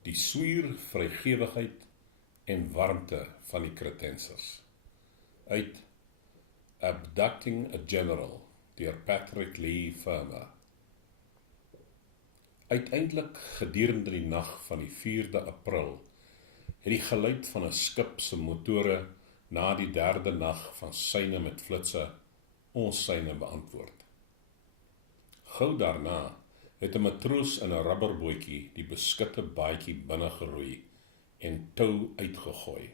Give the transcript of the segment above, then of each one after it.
Die swier, vrygewigheid en warmte van die Cretensers. Uit Abducting a General deur Patrick Leigh Fermor. Uiteindelik gedurende die nag van die 4de April het die geluid van 'n skip se motore na die 3de nag van syne met flitse ons syne beantwoord. Gou daarna het 'n matroos in 'n rubberbootjie die beskutte baadjie binne geroei en tou uitgegooi.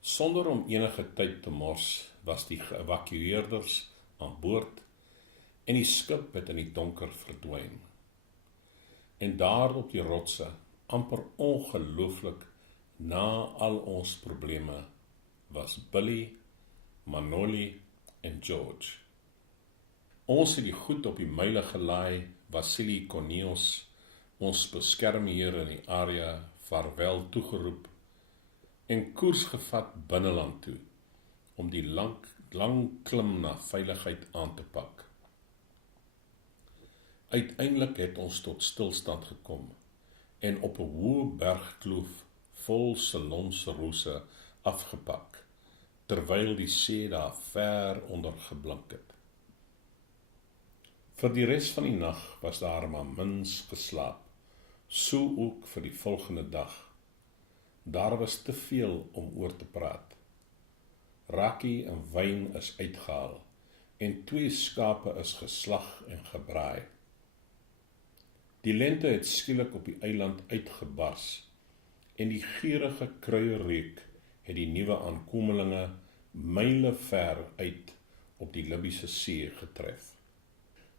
Sonder om enige tyd te mors was die geëvakueerders aan boord en die skip het in die donker verdwyn. En daar op die rotse, amper ongelooflik na al ons probleme, was Billy, Manoli en George. Ons het die goed op die myle gelaai, Vasili Konios, ons beskermheer in die area, vaarwel toegeroep en koers gevat binneland toe, om die lang klim na veiligheid aan te pak. Uiteindelik het ons tot stilstand gekom en op 'n hoë bergkloof vol Salomse rose afgepak, terwyl die see daar ver onder geblink het. Vir die res van die nag was daar maar mins geslaap, so ook vir die volgende dag. Daar was te veel om oor te praat. Rakkie en wyn is uitgehaal en 2 skape is geslag en gebraai. Die lente het skielik op die eiland uitgebars en die geurige kruiereuk het die nuwe aankomelinge myle ver uit op die Libiese see getref.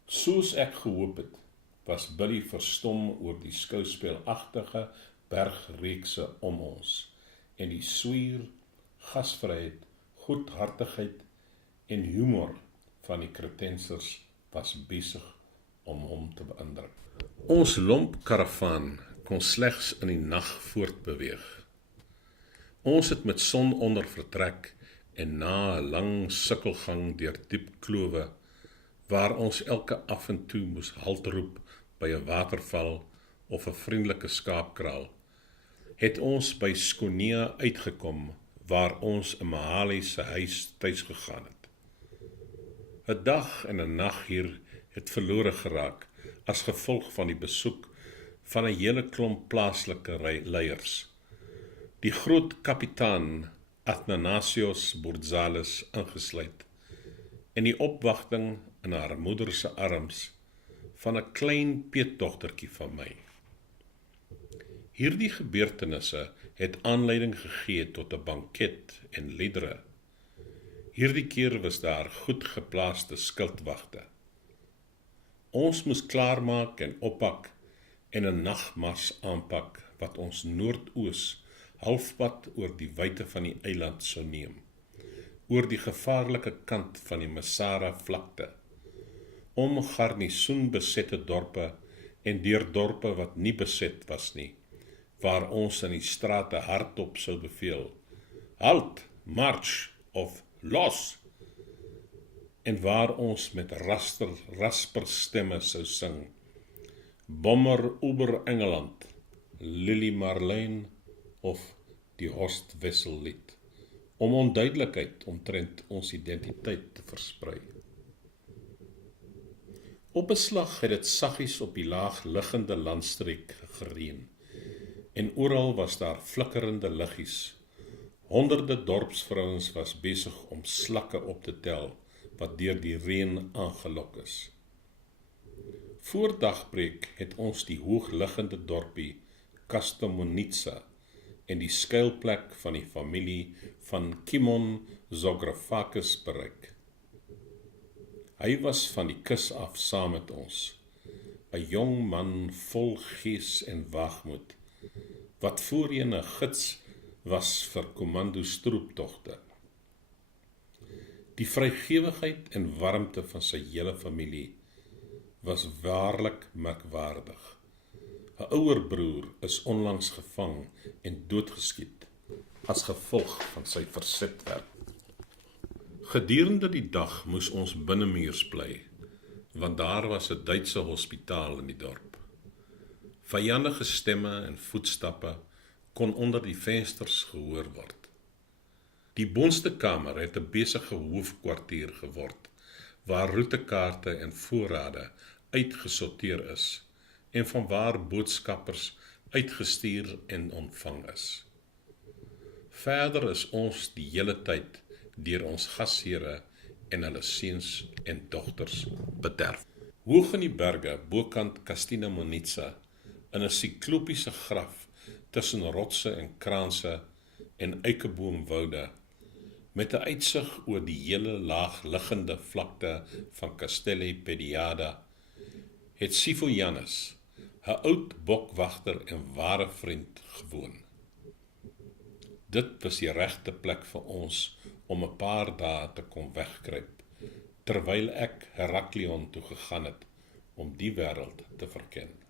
Soos ek gehoop het, was Billy verstom oor die skouspelagtige bergreekse om ons en die swier, gasvryheid, goedhartigheid en humor van die Cretensers was besig om hom te beïndruk. Ons lomp karavaan kon slegs in die nag voortbeweeg. Ons het met son onder vertrek en na 'n lang sukkelgang deur diep klowe, waar ons elke af en toe moes halt roep by 'n waterval of 'n vriendelike skaapkraal, het ons by Skonia uitgekom, waar ons in Mahali se huis tuis gegaan het. 'n dag en 'n nag hier het verlore geraak as gevolg van die besoek van 'n hele klomp plaaslike leiers. Die groot kapitaan Athanasios Bourzalis ingesluit en die opwagting in haar moeder se arms van 'n klein peetdogtertjie van my. Hierdie gebeurtenisse het aanleiding gegee tot 'n banket en liedere. Hierdie keer was daar goed geplaaste skildwagte. Ons moes klaarmaak en oppak en 'n nagmars aanpak wat ons noordoos halfpad oor die wyte van die eiland sou neem, oor die gevaarlike kant van die Masara vlakte, om garnisoenbesette dorpe en deur dorpe wat nie beset was nie, waar ons in die strate hardop sou beveel, halt, march of los, en waar ons met rasperstemme sou sing, Bommer ober Engeland, Lily Marlene of die Horst Wessel lied, om onduidelikheid omtrent ons identiteit te versprei. Op 'n slag het dit saggies op die laag liggende landstreek gereën, en oral was daar flikkerende liggies. Honderde dorpsvrouens was besig om slakke op te tel, wat deur die reën aangelok is. Voor dagbreek het ons die hoogliggende dorpie Kastamonitsa en die skuilplek van die familie van Kimon Zografakis bereik. Hy was van die kus af saam met ons, 'n jong man vol gees en waagmoed, wat voorheen 'n gids was vir kommando-strooptogte. Die vrygewigheid en warmte van sy hele familie was waarlik merkwaardig. 'n Ouer broer is onlangs gevang en doodgeskiet as gevolg van sy verzetwerk. Gedurende die dag moes ons binnemuurs bly, want daar was 'n Duitse hospitaal in die dorp. Vijandige stemme en voetstappe kon onder die vensters gehoor word. Die boonste kamer het 'n besige hoofkwartier geword, waar roetekaarte en voorrade uitgesorteer is, en vanwaar boodskappers uitgestuur en ontvang is. Verder is ons die hele tyd deur ons gasheere en hulle seuns en dogters bederf. Hoog in die berge, bokant Castina Monitsa, in 'n siklopiese graf tussen rotse en kraanse en eikeboomwoude, met 'n uitsig oor die hele laagliggende vlakte van Castelli Pediada, het Sifo Janus, 'n oud bokwagter en ware vriend, gewoon. Dit was die regte plek vir ons om 'n paar dae te kom wegkruip, terwyl ek Heraklion toe gegaan het om die wêreld te verken.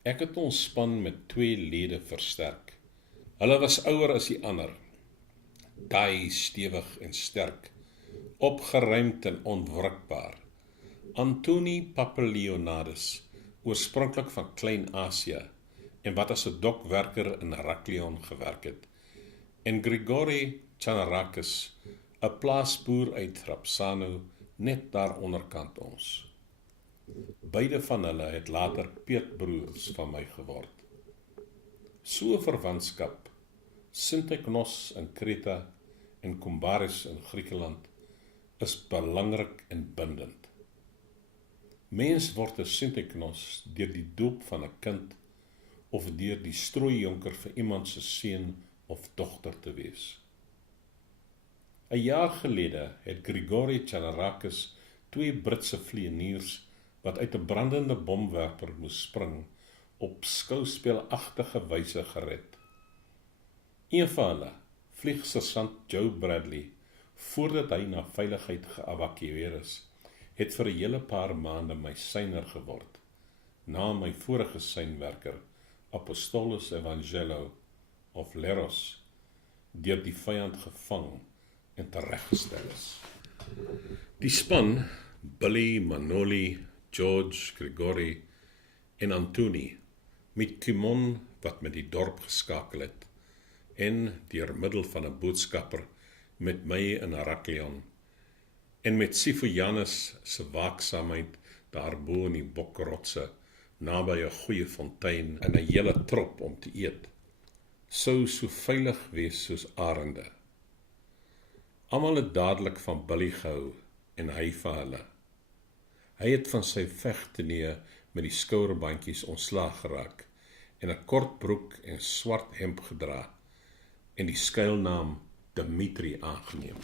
Ek het ons span met 2 lede versterk. Hulle was ouer as die ander, taai, stewig en sterk, opgeruimd en onwrikbaar. Antoni Papilionadis, oorspronklik van Klein-Asië, en wat as 'n dokwerker in Heraklion gewerk het, en Grigori Chanarakis, 'n plaasboer uit Rapsano, net daar onderkant ons. Beide van hulle het later peetbroers van my geword. So 'n verwantskap, Synteknos in Kreta en Kombaris in Griekeland, is belangrik en bindend. Mens word 'n Synteknos deur die doop van 'n kind of deur die strooijonker vir iemand se seun of dogter te wees. 'n jaar gelede het Grigori Chanarakis 2 Britse vlieëniers wat uit 'n brandende bomwerper moes spring, op skouspelagtige wyse gered. Een van hulle, vliegsersant Joe Bradley, voordat hy na veiligheid geëvakueer is, het vir 'n hele paar maande my syner geword, na my vorige synwerker, Apostolus Evangelo of Leros, deur die vyand gevang en tereggestel is. Die span, Billy, Manoli, George, Grigori en Antoni, met Kimon wat met die dorp geskakel het, en deur middel van 'n boodskapper met my in Heraklion, en met Sifo Janus se waaksaamheid daarbo in die bokrotse, naby 'n goeie fontein en 'n hele trop om te eet, sou so veilig wees soos arende. Almal het dadelik van Billy gehou en hy van hulle. Hy het van sy vegtenee met die skouerbandjies ontslaag geraak en 'n kort broek en swart hemp gedra en die skuilnaam Dimitri aangeneem.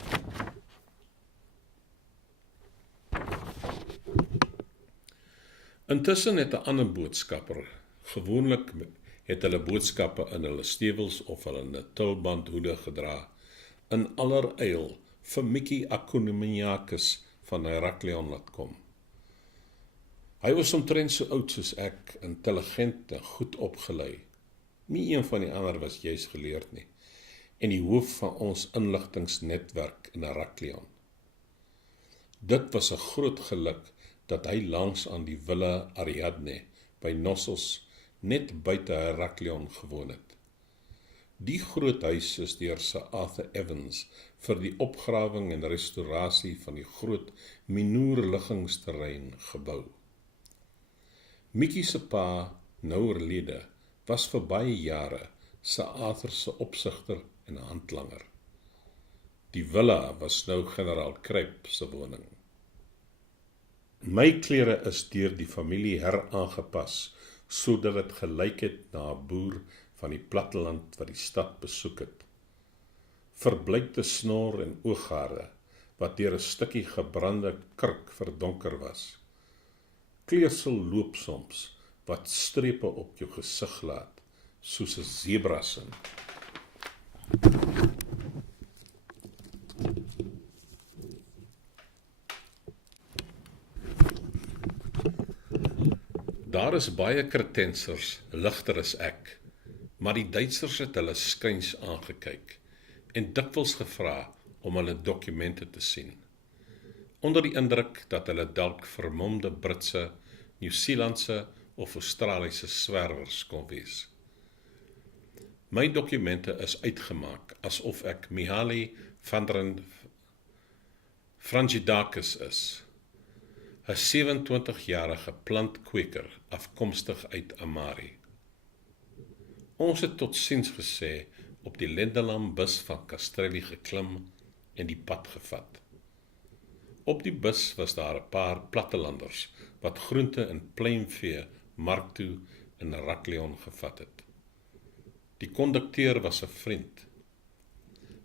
Intussen het 'n ander boodskapper, gewoonlik het hulle boodskappe in hulle stewels of hulle 'n tulbandhoede gedra, in alleryl vir Miki Akonomiakis van Heraklion laat kom. Hy was omtrent so oud soos ek, intelligent en goed opgelei. Nie een van die ander was juis geleerd nie, en die hoof van ons inligtingsnetwerk in Heraklion. Dit was 'n groot geluk dat hy langs aan die Villa Ariadne by Knossos, net buite Heraklion gewoon het. Die groot huis is deur Sir Arthur Evans vir die opgrawing en restaurasie van die groot Minoor-liggingsterrein gebou. Miki se pa, nou oorlede, was vir baie jare Sir Arthur se opsigter en handlanger. Die villa was nou generaal Kruip se woning. My klere is deur die familie heraangepas, sodat dit gelyk het na 'n boer van die platteland wat die stad besoek het. Verbleikte snor en ooghare, wat deur 'n stukkie gebrande kurk verdonker was. Kleursel loop soms, wat strepe op jou gesig laat, soos 'n zebrasin. Daar is baie Kretensers, ligter as ek, maar die Duitsers het hulle skuins aangekyk en dikwels gevra om hulle dokumente te sien. Onder die indruk dat hulle dalk vermomde Britse, Nieu-Seelandse of Australiese swerwers kon wees. My dokumente is uitgemaak asof ek Mihaly Frangidakis is, 'n 27-jarige plantkweker afkomstig uit Amari. Ons het totsiens gesê op die Lendelam bus van Castrelli geklim en die pad gevat. Op die bus was daar 'n paar plattelanders wat groente en pluimvee mark toe in Rakleon gevat het. Die kondukteur was 'n vriend,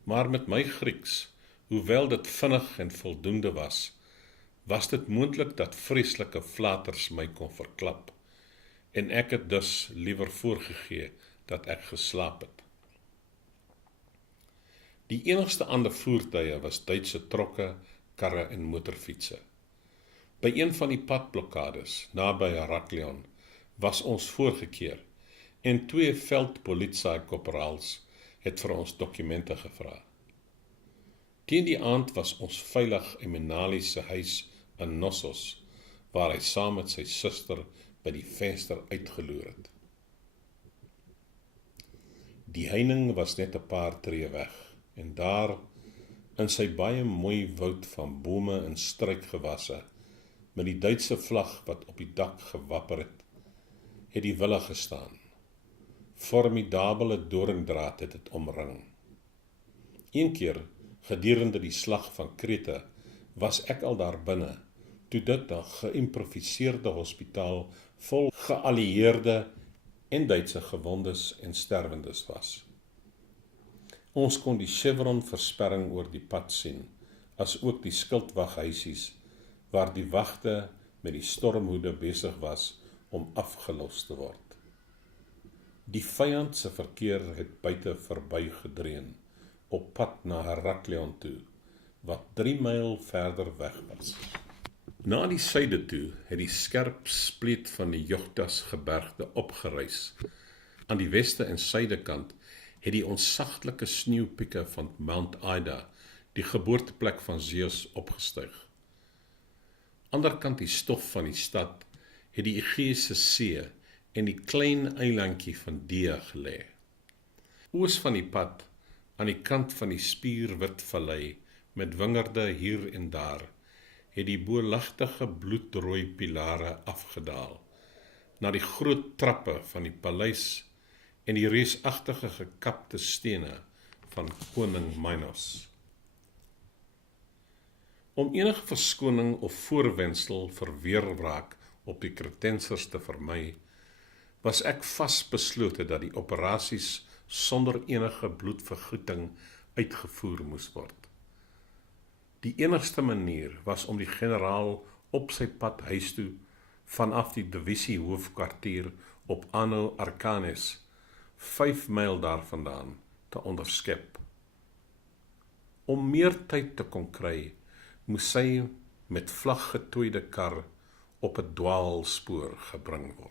maar met my Grieks, hoewel dit vinnig en voldoende was dit moontlik dat vreeslike flaters my kon verklap, en ek het dus liewer voorgegee dat ek geslaap het. Die enigste ander voertuie was Duitse trokke, karre en motorfietsse. By een van die padblokkades, naby Rakleon, was ons voorgekeer en 2 veldpolisie-korporaals het vir ons dokumente gevra. Teen die aand was ons veilig in Mihaly se huis in Knossos, waar hy saam met sy suster by die venster uitgeloer het. Die heining was net 'n paar tree weg, en daar, in sy baie mooi woud van bome en struikgewasse, met die Duitse vlag wat op die dak gewapper het die wille gestaan. Formidabele doringdraad het dit omring. Een keer, gedurende die slag van Krete, was ek al daar binne, toe dit 'n geïmproviseerde hospitaal vol geallieerde en Duitse gewondes en sterwendes was. Ons kon die chevron-versperring oor die pad sien, as ook die skildwaghuisies, waar die wagte met die stormhoede besig was om afgelos te word. Die vyand se verkeer het buite verby gedreun, op pad na Herakleon toe, wat 3 myl verder weg was. Na die suide toe het die skerp spleet van die Jogtas gebergte opgereis. Aan die weste en suidekant het die onsaglike sneeupieke van Mount Ida, die geboorteplek van Zeus, opgestyg. Anderkant die stof van die stad het die Egeïese See en die klein eilandjie van Dia gelê. Oos van die pad, aan die kant van die spierwit vallei, met wingerde hier en daar, het die boelagtige bloedrooi pilare afgedaal, na die groot trappe van die paleis en die reusagtige gekapte stene van koning Minos. Om enige verskoning of voorwendsel vir weerwraak op die Kretensers te vermy, was ek vasbeslote dat die operasies sonder enige bloedvergoeding uitgevoer moes word. Die enigste manier was om die generaal op sy pad huis toe, vanaf die divisie hoofkwartier op Anno Arcanes, 5 myl daarvandaan, te onderskep. Om meer tyd te kon kry, moes sy met vlag getooide kar op 'n dwaalspoor gebring word.